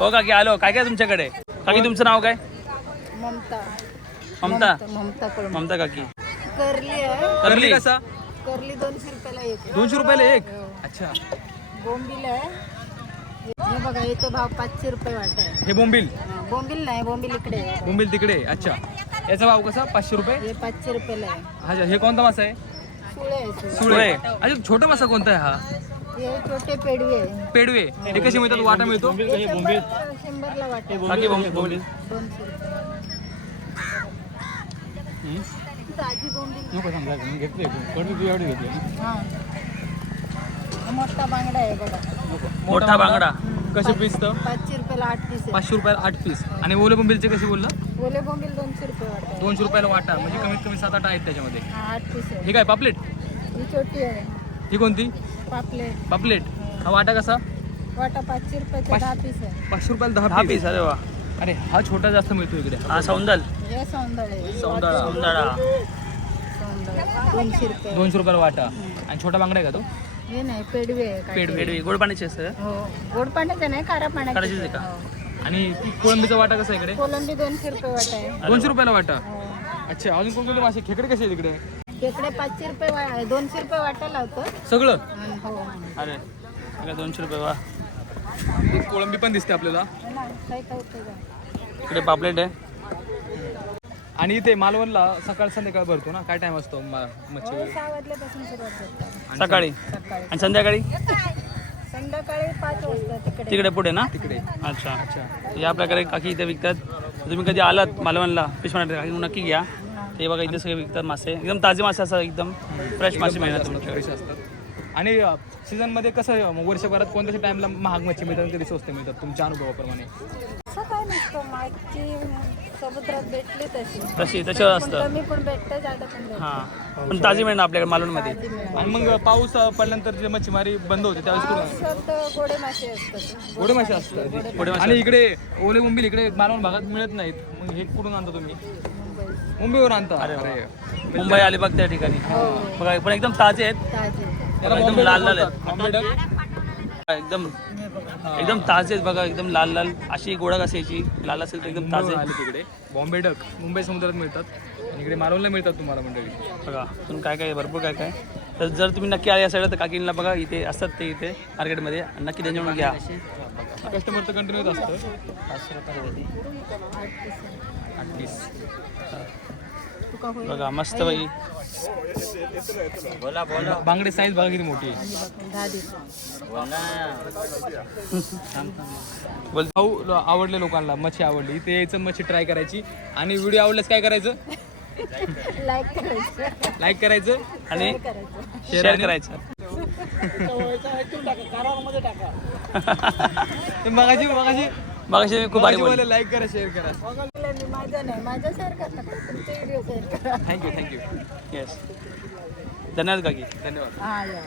हो काकी आलो. काय काय तुमच्याकडे काकी? तुमचं नाव काय? ममता. ममता. ममता ममता काकी. करली आहे. करली कसा? करली 200 रुपयाला एक. 200 रुपयाला एक. अच्छा. बोंबील आहे. हे बघा याचा भाव 500 रुपये वाटा आहे. हे बोंबील? बोंबील नाही, बोंबील इकडे आहे. बोंबील तिकडे. अच्छा. याचा भाव कसा? 500 रुपये. हे 500 रुपयाला आहे. अच्छा. हे कोणता मासा आहे? सुळे आहे. सुळे. अच्छा. छोटा मासा कोणता आहे हा? हे छोटे पेडवे आहे. पेडवे. हे कसे मिळतात? वाटा मिळतो? 100ला वाटा. बाकी बोंबील 200 रुपये. ताजी बोंबील. नको समजा घेतले कडू एवढे घेतले. हां. मोठा बांगडा आहे बघा. मोठा बांगडा कसे पीस तर? 500 रुपयाला 8 पीस आहे. 500 रुपयाला 8 पीस. आणि ओले बोंबीलचे कसे बोललं? ओले बोंबील 200 रुपये वाटा आहे. 200 रुपयाला वाटा. म्हणजे कमीत कमी 7-8 आहेत त्याच्यामध्ये. हा 8 पीस आहे. हे काय पापलेट? ही छोटी आहे. ही कोणती? पापलेट. पापलेट. हा वाटा कसा? वाटा 500 रुपयाचा 10 पीस आहे. 500 रुपयाला 10 पीस. अरे वा. अरे हा छोटा जास्त मिळतो इकडे. हा सौंदल. हे सौंदळ आहे. सौंदळा. सौंदळ 200 रुपये. 200 रुपयाला वाटा. आणि छोटा बांगडा आहे का तो? हे नाही पेडवे आहे. काय पेडवे. गोड पाण्याचे असतं? हो गोड पाण्याचं नाही, खाऱ्या काढायचीच पाण्याचं आहे का? हो. आणि कोळंबीचा वाटा कसा आहे इकडे? कोलंबी 200 रुपये वाटा आहे. 200 रुपयाला वाटा. हो. अच्छा. अजून कोणते मासे? खेकडे कसे आहेत इकडे? खेकडे 500 रुपये 200 रुपये वाटा लावतो. सगळं? हो. अरे 200 रुपये. वा. कोळंबी पण दिसते आपल्याला. काही होतं का? इकडे पापलेट आहे. आणि इथे मालवणला सकाळ संध्याकाळ भरतो ना? काय टाइम असतो मच्छी? 6 वाजल्यापासून सुरुवात करतो. सकाळी. सकाळी. आणि संध्याकाळी? संध्याकाळी 5 वाजता तिकडे. तिकडे पुढे ना? तिकडे. अच्छा अच्छा. या प्रकारे काकी इथे विकतात. तुम्ही कधी आलात मालवणला फिश मार्केट काकी नक्की घ्या. ते बघा इथे सगळे विकतात मासे. एकदम ताजे मासे असतात. एकदम फ्रेश मासे मिळतात तुमच्याकडे असतात. आणि सीझनमध्ये कसं वर्षभरात कोणत्या टाइमला महाग मच्छी मिळतात, कधी स्वस्त मिळतात तुमच्या अनुभवाप्रमाणे? असं काय नसतं. मागची समुद्रात भेटली तशी त्याच्यावर असतं. कमी पण भेटतं, जादा पण भेटतं. हां. पण ताजी मिळणार आपल्याकडे मालवणमध्ये. ताजी मिळणार. आणि मग पाऊस पडल्यानंतर जे मच्छीमारी बंद होते त्यावेळेस कुठं? पावसात गोडे मासे असतात. गोडे मासे असतात. गोडे मासे. आणि इकडे ओले बोंबील इकडे मालवण भागात मिळत नाहीत. मग हे कुठून आणता तुम्ही? मुंबईवर आणता? अरे मुंबई अलिबाग त्या ठिकाणी. बघा पण एकदम ताजे आहेत. ताजे. एकदम लाल लाल आहेत. एकदम एकदम ताजे आहेत बघा. एकदम लाल लाल. अशी गोडा कशाची लाल असेल तर एकदम ताजे आले तिकडे. बॉम्बे डक मुंबई समुद्रात मिळतात आणि इकडे मालवणला मिळतात तुम्हाला मंडळी. बघा तुम्ही काय काय भरपूर काय काय. तर जर तुम्ही नक्की आले असाल तर काकींना बघा इथे असतात ते इथे मार्केटमध्ये. नक्की त्यांच्याकडून घ्या. कस्टमरचं कंटिन्यू असतं. 500 रुपये 8 पीस. बघा मस्त बाई. बांगडे साईज बघा किती मोठी आहे. 10 दिवस. बोल भाऊ आवडले लोकांना मच्छी आवडली ते यायचं मच्छी ट्राय करायची. आणि व्हिडिओ आवडल्यास काय करायचं? लाईक करायचं आणि शेअर करायचं. मगाशी मगाशी मगाशी मी खूप भारी बोलले. लाईक करा शेअर करा. माझा नाही, माझा शेअर करता. तुमचे व्हिडिओ शेअर करा. Thank you thank you. येस. धन्यवाद काकी. धन्यवाद. हां या.